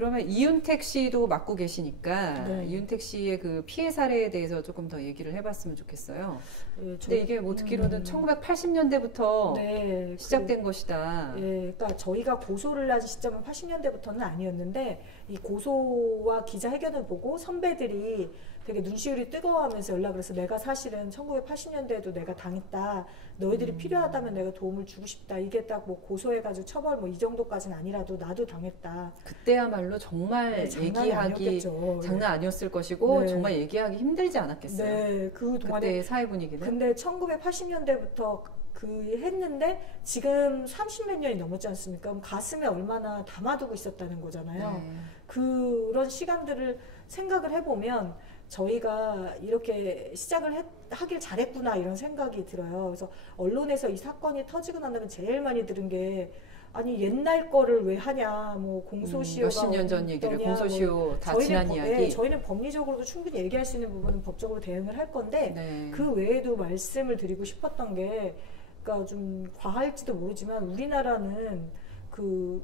그러면 이윤택 씨도 맡고 계시니까 네. 이윤택 씨의 그 피해 사례에 대해서 조금 더 얘기를 해봤으면 좋겠어요. 예, 근데 이게 뭐 듣기로는 1980년대부터 네, 시작된 것이다. 예, 그러니까 저희가 고소를 한 시점은 80년대부터는 아니었는데 이 고소와 기자회견을 보고 선배들이 되게 눈시울이 뜨거워하면서 연락을 해서 내가 사실은 1980년대에도 내가 당했다. 너희들이 필요하다면 내가 도움을 주고 싶다. 이게 딱 뭐 고소해가지고 처벌 뭐 이 정도까지는 아니라도 나도 당했다. 그때야말로 정말 네, 장난이 얘기하기 아니었겠죠. 장난 아니었을 것이고 네. 정말 얘기하기 힘들지 않았겠어요. 네, 그 동안에 그때의 사회 분위기는. 근데 1980년대부터 했는데 지금 30몇 년이 넘었지 않습니까? 그럼 가슴에 얼마나 담아두고 있었다는 거잖아요. 네. 그런 시간들을 생각을 해보면 저희가 이렇게 시작을 하길 잘했구나 이런 생각이 들어요. 그래서 언론에서 이 사건이 터지고 난 다음에 제일 많이 들은 게 아니 옛날 거를 왜 하냐 뭐 공소시효가 몇십 년 전 얘기를 어떠냐, 공소시효 다 지난 이야기. 네, 저희는 법리적으로도 충분히 얘기할 수 있는 부분은 법적으로 대응을 할 건데 네. 그 외에도 말씀을 드리고 싶었던 게 그러니까 좀 과할지도 모르지만 우리나라는 그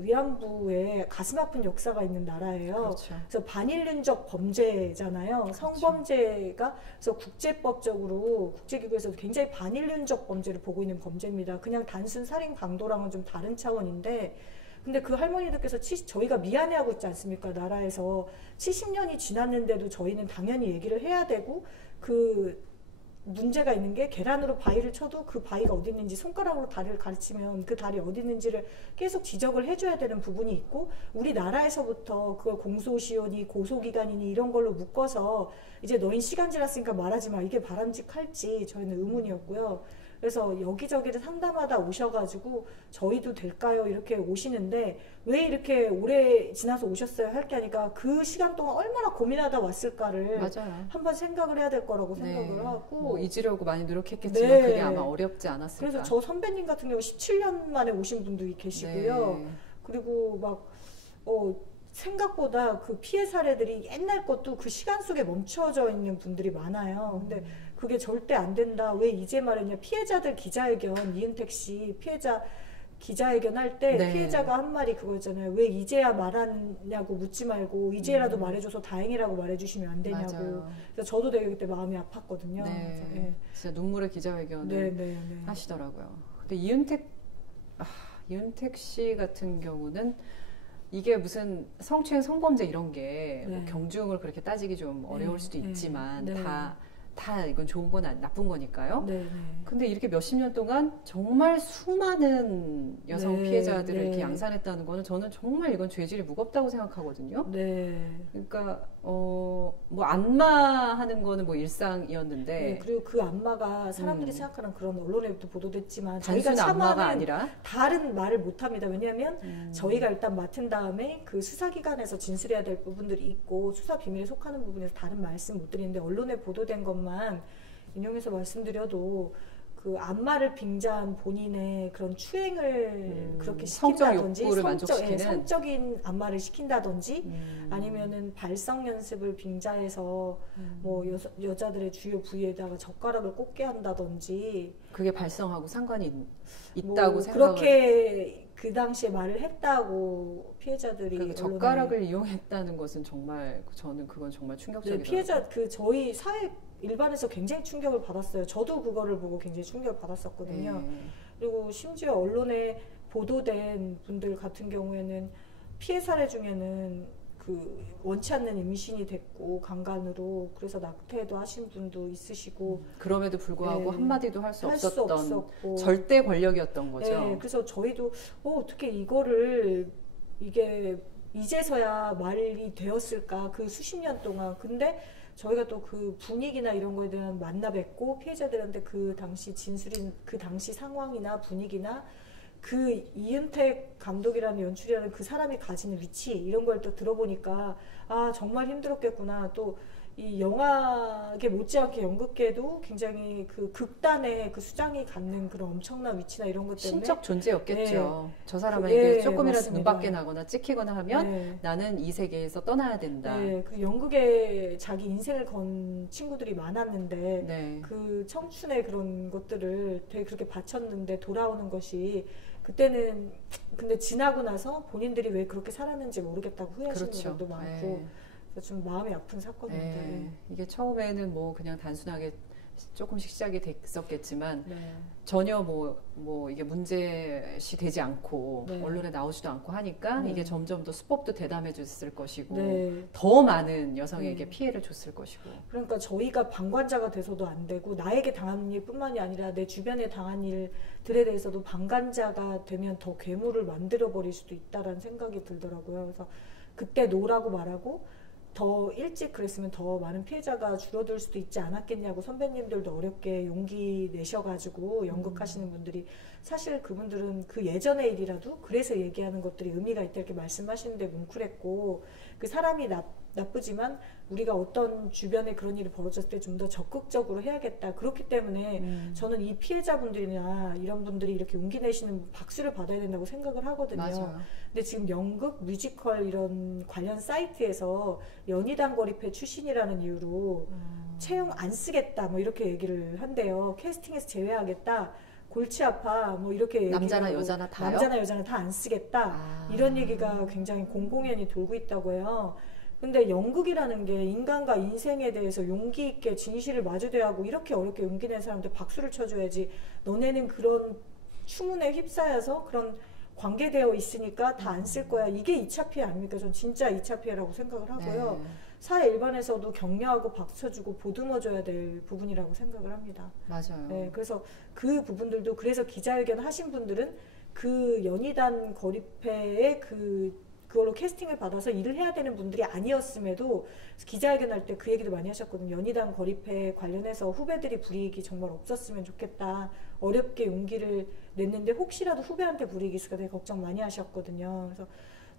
위안부에 가슴 아픈 역사가 있는 나라예요. 그렇죠. 그래서 반인륜적 범죄잖아요. 그렇죠. 성범죄가 그래서 국제법적으로 국제기구에서도 굉장히 반인륜적 범죄를 보고 있는 범죄입니다. 그냥 단순 살인 강도랑은 좀 다른 차원인데 근데 그 할머니들께서 저희가 미안해하고 있지 않습니까? 나라에서 70년이 지났는데도 저희는 당연히 얘기를 해야 되고 그 문제가 있는 게 계란으로 바위를 쳐도 그 바위가 어디 있는지 손가락으로 다리를 가르치면 그 다리 어디 있는지를 계속 지적을 해줘야 되는 부분이 있고 우리나라에서부터 그걸 공소시효니 고소기간이니 이런 걸로 묶어서 이제 너희 시간 지났으니까 말하지 마 이게 바람직할지 저희는 의문이었고요. 그래서 여기저기를 상담하다 오셔가지고 저희도 될까요? 이렇게 오시는데 왜 이렇게 오래 지나서 오셨어요? 할 게 아니까 그 시간 동안 얼마나 고민하다 왔을까를 맞아요. 한번 생각을 해야 될 거라고 네. 생각을 하고 뭐 잊으려고 많이 노력했겠지만 네. 그게 아마 어렵지 않았을까. 그래서 저 선배님 같은 경우 17년 만에 오신 분도 계시고요. 네. 그리고 막 생각보다 그 피해 사례들이 옛날 것도 그 시간 속에 멈춰져 있는 분들이 많아요. 근데 그게 절대 안 된다. 왜 이제 말했냐. 피해자들 기자회견, 이은택 씨 피해자 기자회견 할 때 네. 피해자가 한 말이 그거였잖아요. 왜 이제야 말하냐고 묻지 말고 이제라도 말해줘서 다행이라고 말해주시면 안 되냐고. 맞아요. 그래서 저도 되게 그때 마음이 아팠거든요. 네. 그래서, 예. 진짜 눈물의 기자회견을 네. 하시더라고요. 근데 이윤택 씨 같은 경우는 이게 무슨 성추행 성범죄 이런 게 뭐 네. 경중을 그렇게 따지기 좀 어려울 수도 있지만 네. 다 이건 좋은 건 나쁜 거니까요. 네. 근데 이렇게 몇십 년 동안 정말 수많은 여성 네, 피해자들을 네. 이렇게 양산했다는 거는 저는 정말 이건 죄질이 무겁다고 생각하거든요. 네. 그러니까 뭐 안마하는 거는 뭐 일상이었는데 네, 그리고 그 안마가 사람들이 생각하는 그런 언론에도 보도됐지만 단순 저희가 안마가 차마는 아니라 다른 말을 못합니다. 왜냐하면 저희가 일단 맡은 다음에 그 수사기관에서 진술해야 될 부분들이 있고 수사 비밀에 속하는 부분에서 다른 말씀 못 드리는데 언론에 보도된 것만 인용해서 말씀드려도 그 안마를 빙자한 본인의 그런 추행을 그렇게 시킨다든지 성적 욕구를 만족시키는 성적인 안마를 시킨다든지 아니면은 발성 연습을 빙자해서 뭐 여자들의 주요 부위에다가 젓가락을 꽂게 한다든지 그게 발성하고 상관이 있다고 뭐 생각을 그렇게 그 당시에 말을 했다고 피해자들이 그 젓가락을 이용했다는 것은 정말 저는 그건 정말 충격적이더라고요. 네, 피해자 저희 사회 일반에서 굉장히 충격을 받았어요. 저도 그거를 보고 굉장히 충격을 받았었거든요. 네. 그리고 심지어 언론에 보도된 분들 같은 경우에는 피해 사례 중에는 그 원치 않는 임신이 됐고 강간으로 그래서 낙태도 하신 분도 있으시고 그럼에도 불구하고 네. 한마디도 할 수 없었던 없었고. 절대 권력이었던 거죠. 네, 그래서 저희도 어떻게 이거를 이게 이제서야 말이 되었을까 그 수십 년 동안. 근데 저희가 또 그 분위기나 이런 거에 대한 만나 뵙고 피해자들한테 그 당시 진술인 그 당시 상황이나 분위기나 그 이은택 감독이라는 연출이라는 그 사람이 가지는 위치 이런 걸 또 들어보니까 아 정말 힘들었겠구나. 또 이 영화계 못지않게 연극계도 굉장히 그 극단의 그 수장이 갖는 그런 엄청난 위치나 이런 것 때문에 신적 존재였겠죠. 네. 저 사람에게 예, 조금이라도 맞습니다. 눈밖에 나거나 찍히거나 하면 네. 나는 이 세계에서 떠나야 된다. 네, 그 연극에 자기 인생을 건 친구들이 많았는데 네. 그 청춘의 그런 것들을 되게 그렇게 바쳤는데 돌아오는 것이 그때는 근데 지나고 나서 본인들이 왜 그렇게 살았는지 모르겠다고 후회하시는 그렇죠. 분들도 많고 네. 그래서 좀 마음이 아픈 사건인데 네. 이게 처음에는 뭐 그냥 단순하게 조금씩 시작이 됐었겠지만 네. 전혀 뭐 이게 문제시 되지 않고 네. 언론에 나오지도 않고 하니까 네. 이게 점점 더 수법도 대담해졌을 것이고 네. 더 많은 여성에게 네. 피해를 줬을 것이고. 그러니까 저희가 방관자가 돼서도 안 되고 나에게 당한 일뿐만이 아니라 내 주변에 당한 일들에 대해서도 방관자가 되면 더 괴물을 만들어 버릴 수도 있다라는 생각이 들더라고요. 그래서 그때 노라고 말하고 더 일찍 그랬으면 더 많은 피해자가 줄어들 수도 있지 않았겠냐고 선배님들도 어렵게 용기 내셔가지고 연극하시는 분들이 사실 그분들은 그 예전의 일이라도 그래서 얘기하는 것들이 의미가 있다 이렇게 말씀하시는데 뭉클했고 그 사람이 나쁘지만 우리가 어떤 주변에 그런 일이 벌어졌을 때 좀 더 적극적으로 해야겠다. 그렇기 때문에 저는 이 피해자분들이나 이런 분들이 이렇게 용기 내시는 박수를 받아야 된다고 생각을 하거든요. 맞아요. 근데 지금 연극, 뮤지컬 이런 관련 사이트에서 연희당 거리패 출신이라는 이유로 채용 안 쓰겠다 뭐 이렇게 얘기를 한대요. 캐스팅에서 제외하겠다. 골치 아파 뭐 이렇게 남자나 얘기하고 여자나 다요? 남자나 여자나 다 안 쓰겠다. 이런 얘기가 굉장히 공공연히 돌고 있다고 해요. 근데 연극이라는 게 인간과 인생에 대해서 용기 있게 진실을 마주대야 하고 이렇게 어렵게 용기 낸 사람들 박수를 쳐줘야지 너네는 그런 추문에 휩싸여서 그런 관계되어 있으니까 다 안 쓸 거야. 이게 2차 피해 아닙니까? 전 진짜 2차 피해라고 생각을 하고요. 네. 사회 일반에서도 격려하고 박수 쳐주고 보듬어줘야 될 부분이라고 생각을 합니다. 맞아요. 네, 그래서 그 부분들도 그래서 기자회견 하신 분들은 그 연희단 거리패의 그걸로 캐스팅을 받아서 일을 해야 되는 분들이 아니었음에도 기자회견 할 때 그 얘기도 많이 하셨거든요. 연희단 거리패 관련해서 후배들이 불이익이 정말 없었으면 좋겠다. 어렵게 용기를 냈는데 혹시라도 후배한테 불이익이 있을까 되게 걱정 많이 하셨거든요. 그래서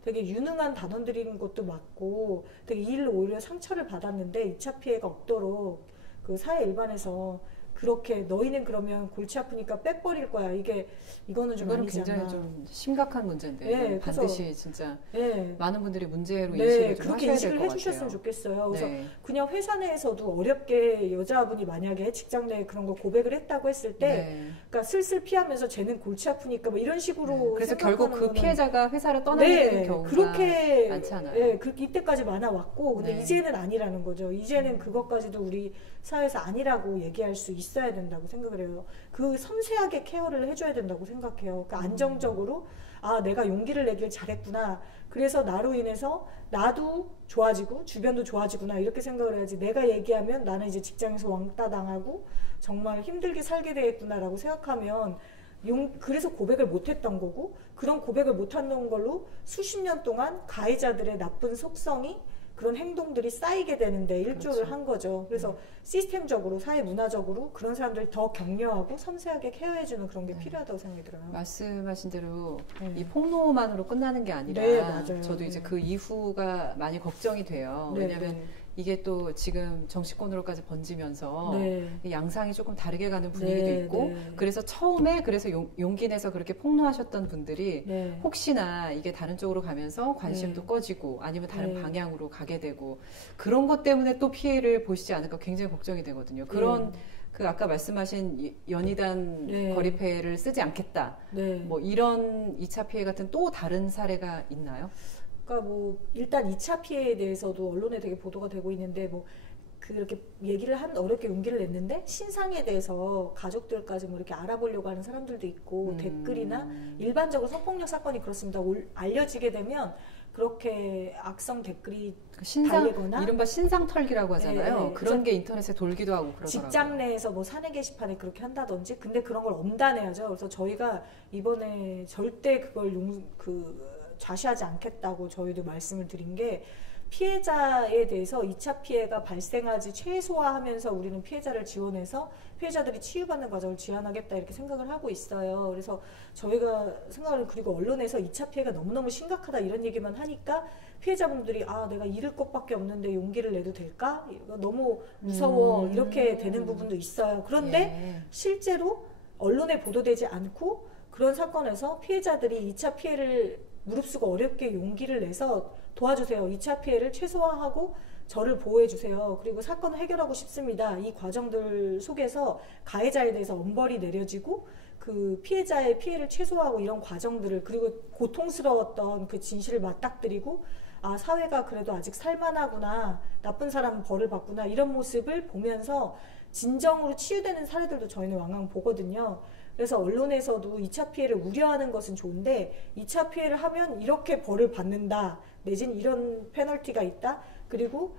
되게 유능한 단원들인 것도 맞고 되게 이 일로 오히려 상처를 받았는데 2차 피해가 없도록 그 사회 일반에서 그렇게 너희는 그러면 골치 아프니까 빼버릴 거야. 이거는 좀 이거는 아니지 굉장히 않나. 좀 심각한 문제인데 네, 반드시 진짜 네. 많은 분들이 문제로 네, 인식을 좀 그렇게 하셔야 인식을 될 것 해주셨으면 같아요. 좋겠어요. 그래서 네. 그냥 회사 내에서도 어렵게 여자분이 만약에 직장 내에 그런 거 고백을 했다고 했을 때, 네. 그러니까 슬슬 피하면서 쟤는 골치 아프니까 뭐 이런 식으로 네. 그래서 결국 그 생각하는 거는 피해자가 회사를 떠나게 되는 네, 경우가 그렇게 많잖아요. 예, 이때까지 많아왔고, 근데 네. 이제는 아니라는 거죠. 이제는 그것까지도 우리 사회에서 아니라고 얘기할 수 있어야 된다고 생각을 해요. 그 섬세하게 케어를 해줘야 된다고 생각해요. 그러니까 안정적으로 아 내가 용기를 내길 잘했구나. 그래서 나로 인해서 나도 좋아지고 주변도 좋아지구나 이렇게 생각을 해야지. 내가 얘기하면 나는 이제 직장에서 왕따 당하고 정말 힘들게 살게 되겠구나라고 생각하면 그래서 고백을 못했던 거고 그런 고백을 못했던 걸로 수십 년 동안 가해자들의 나쁜 속성이 그런 행동들이 쌓이게 되는데 일조를 그렇죠. 한 거죠. 그래서 시스템적으로 사회 문화적으로 그런 사람들을 더 격려하고 섬세하게 케어해주는 그런 게 필요하다고 생각이 들어요. 말씀하신 대로 네. 이 폭로만으로 끝나는 게 아니라 네, 맞아요. 저도 이제 네. 그 이후가 많이 걱정이 돼요. 네, 왜냐하면 이게 또 지금 정치권으로까지 번지면서 네. 이 양상이 조금 다르게 가는 분위기도 네, 있고 네. 그래서 처음에 용기 내서 그렇게 폭로하셨던 분들이 네. 혹시나 이게 다른 쪽으로 가면서 관심도 네. 꺼지고 아니면 다른 네. 방향으로 가게 되고 그런 것 때문에 또 피해를 보시지 않을까 굉장히 걱정이 되거든요. 그런 그 아까 말씀하신 연희단 네. 거리패를 쓰지 않겠다. 네. 뭐 이런 2차 피해 같은 또 다른 사례가 있나요? 그러니까 뭐 일단 2차 피해에 대해서도 언론에 되게 보도가 되고 있는데 뭐 그렇게 얘기를 어렵게 용기를 냈는데 신상에 대해서 가족들까지 뭐 이렇게 알아보려고 하는 사람들도 있고 댓글이나 일반적으로 성폭력 사건이 그렇습니다. 알려지게 되면 그렇게 악성 댓글이 달리거나 이른바 신상 털기라고 하잖아요. 네, 네. 그런 게 인터넷에 돌기도 하고 그러더라고요. 직장 내에서 뭐 사내 게시판에 그렇게 한다든지 근데 그런 걸 엄단해야죠. 그래서 저희가 이번에 절대 그걸 좌시하지 않겠다고 저희도 말씀을 드린 게 피해자에 대해서 2차 피해가 발생하지 최소화하면서 우리는 피해자를 지원해서 피해자들이 치유받는 과정을 지원하겠다 이렇게 생각을 하고 있어요. 그래서 저희가 생각을, 그리고 언론에서 2차 피해가 너무너무 심각하다 이런 얘기만 하니까 피해자분들이 아 내가 잃을 것밖에 없는데 용기를 내도 될까? 이거 너무 무서워 이렇게 되는 부분도 있어요. 그런데 예. 실제로 언론에 보도되지 않고 그런 사건에서 피해자들이 2차 피해를 무릅쓰고 어렵게 용기를 내서 도와주세요. 2차 피해를 최소화하고 저를 보호해주세요. 그리고 사건을 해결하고 싶습니다. 이 과정들 속에서 가해자에 대해서 엄벌이 내려지고 그 피해자의 피해를 최소화하고 이런 과정들을, 그리고 고통스러웠던 그 진실을 맞닥뜨리고 아 사회가 그래도 아직 살만하구나, 나쁜 사람은 벌을 받구나, 이런 모습을 보면서 진정으로 치유되는 사례들도 저희는 왕왕 보거든요. 그래서 언론에서도 2차 피해를 우려하는 것은 좋은데 2차 피해를 하면 이렇게 벌을 받는다, 내지는 이런 페널티가 있다, 그리고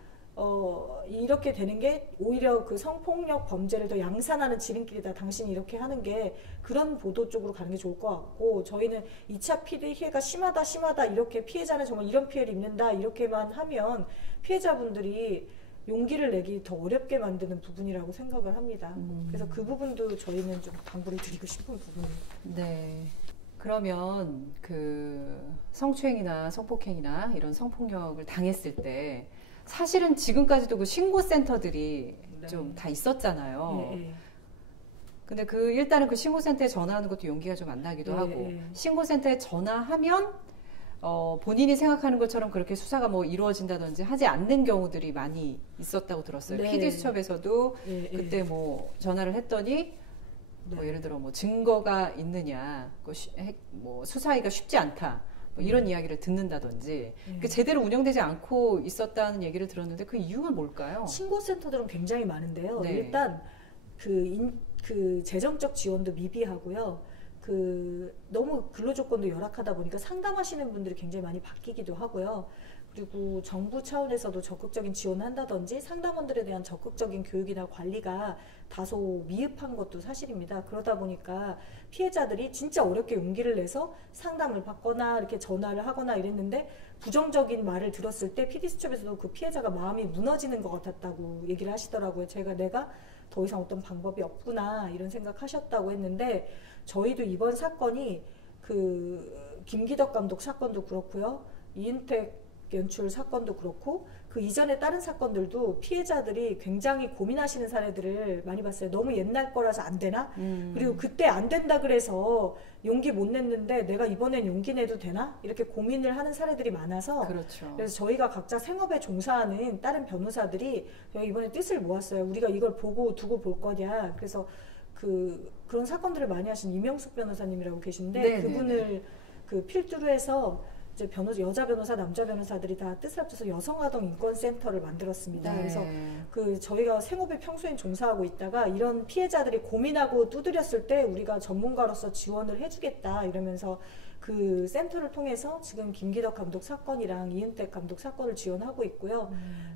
이렇게 되는 게 오히려 그 성폭력 범죄를 더 양산하는 지름길이다, 당신이 이렇게 하는 게, 그런 보도 쪽으로 가는 게 좋을 것 같고, 저희는 2차 피해가 심하다 이렇게 피해자는 정말 이런 피해를 입는다 이렇게만 하면 피해자분들이 용기를 내기 더 어렵게 만드는 부분이라고 생각을 합니다. 그래서 그 부분도 저희는 좀 당부를 드리고 싶은 부분이에요. 네. 그러면 그 성추행이나 성폭행이나 이런 성폭력을 당했을 때 사실은 지금까지도 그 신고센터들이 네. 좀 다 있었잖아요. 네. 근데 그 일단은 그 신고센터에 전화하는 것도 용기가 좀 안 나기도 네. 하고, 신고센터에 전화하면 본인이 생각하는 것처럼 그렇게 수사가 뭐 이루어진다든지 하지 않는 경우들이 많이 있었다고 들었어요. 네. PD수첩에서도 네. 그때 뭐 전화를 했더니 뭐 네. 예를 들어 뭐 증거가 있느냐, 뭐 수사하기가 쉽지 않다, 뭐 이런 이야기를 듣는다든지, 그 제대로 운영되지 않고 있었다는 얘기를 들었는데 그 이유가 뭘까요? 신고센터들은 굉장히 많은데요. 네. 일단 그 재정적 지원도 미비하고요. 너무 근로조건도 열악하다 보니까 상담하시는 분들이 굉장히 많이 바뀌기도 하고요. 그리고 정부 차원에서도 적극적인 지원을 한다든지 상담원들에 대한 적극적인 교육이나 관리가 다소 미흡한 것도 사실입니다. 그러다 보니까 피해자들이 진짜 어렵게 용기를 내서 상담을 받거나 이렇게 전화를 하거나 이랬는데 부정적인 말을 들었을 때 PD수첩에서도 그 피해자가 마음이 무너지는 것 같았다고 얘기를 하시더라고요. 내가 더 이상 어떤 방법이 없구나 이런 생각하셨다고 했는데, 저희도 이번 사건이 그 김기덕 감독 사건도 그렇고요, 이은택 연출 사건도 그렇고 그 이전에 다른 사건들도 피해자들이 굉장히 고민하시는 사례들을 많이 봤어요. 너무 옛날 거라서 안 되나? 그리고 그때 안 된다 그래서 용기 못 냈는데 내가 이번엔 용기 내도 되나? 이렇게 고민을 하는 사례들이 많아서, 그렇죠. 그래서 저희가 각자 생업에 종사하는 다른 변호사들이 이번에 뜻을 모았어요. 우리가 이걸 보고 두고 볼 거냐. 그래서 그런 사건들을 많이 하신 이명숙 변호사님이라고 계신데, 네, 그분을 네. 그 필두로 해서 이제 여자 변호사, 남자 변호사들이 다 뜻을 합쳐서 여성아동 인권센터를 만들었습니다. 네. 그래서 저희가 생업에 평소엔 종사하고 있다가 이런 피해자들이 고민하고 두드렸을 때 우리가 전문가로서 지원을 해주겠다 이러면서 그 센터를 통해서 지금 김기덕 감독 사건이랑 이은택 감독 사건을 지원하고 있고요.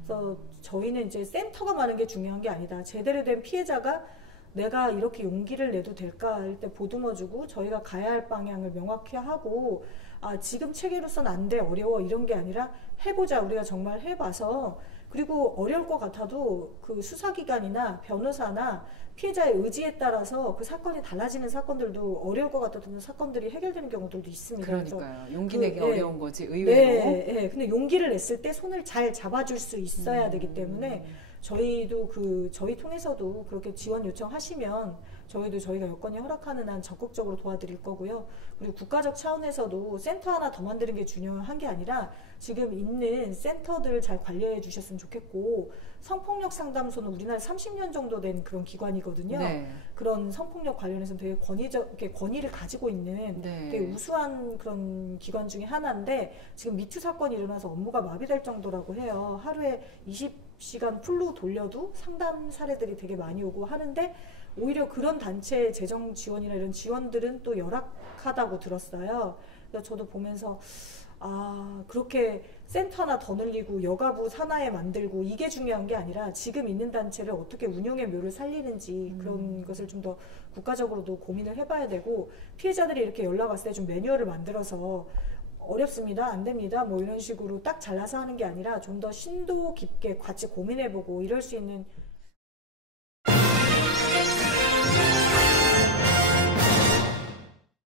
그래서 저희는 이제 센터가 많은 게 중요한 게 아니다. 제대로 된 피해자가 내가 이렇게 용기를 내도 될까 할 때 보듬어주고, 저희가 가야 할 방향을 명확히 하고, 지금 체계로서는 안 돼, 어려워 이런 게 아니라 해보자, 우리가 정말 해봐서, 그리고 어려울 것 같아도 그 수사기관이나 변호사나 피해자의 의지에 따라서 그 사건이 달라지는 사건들도, 어려울 것 같았던 사건들이 해결되는 경우들도 있습니다. 그러니까요. 용기 내기 어려운 거지 의외로. 네. 근데 용기를 냈을 때 손을 잘 잡아줄 수 있어야 되기 때문에 저희도 저희 통해서도 그렇게 지원 요청하시면 저희가 여건이 허락하는 한 적극적으로 도와드릴 거고요. 그리고 국가적 차원에서도 센터 하나 더 만드는 게 중요한 게 아니라 지금 있는 센터들을 잘 관리해 주셨으면 좋겠고, 성폭력 상담소는 우리나라에 30년 정도 된 그런 기관이거든요. 네. 그런 성폭력 관련해서는 되게 권위를 가지고 있는 네. 되게 우수한 그런 기관 중에 하나인데, 지금 미투 사건이 일어나서 업무가 마비될 정도라고 해요. 하루에 20시간 풀로 돌려도 상담 사례들이 되게 많이 오고 하는데, 오히려 그런 단체 재정 지원이나 이런 지원들은 또 열악하다고 들었어요. 그래서 저도 보면서 그렇게 센터 하나 더 늘리고 여가부 산하에 만들고 이게 중요한 게 아니라 지금 있는 단체를 어떻게 운영의 묘를 살리는지 그런 것을 좀 더 국가적으로도 고민을 해봐야 되고, 피해자들이 이렇게 연락 왔을 때 좀 매뉴얼을 만들어서 어렵습니다, 안 됩니다, 뭐 이런 식으로 딱 잘라서 하는 게 아니라 좀 더 심도 깊게 같이 고민해보고 이럴 수 있는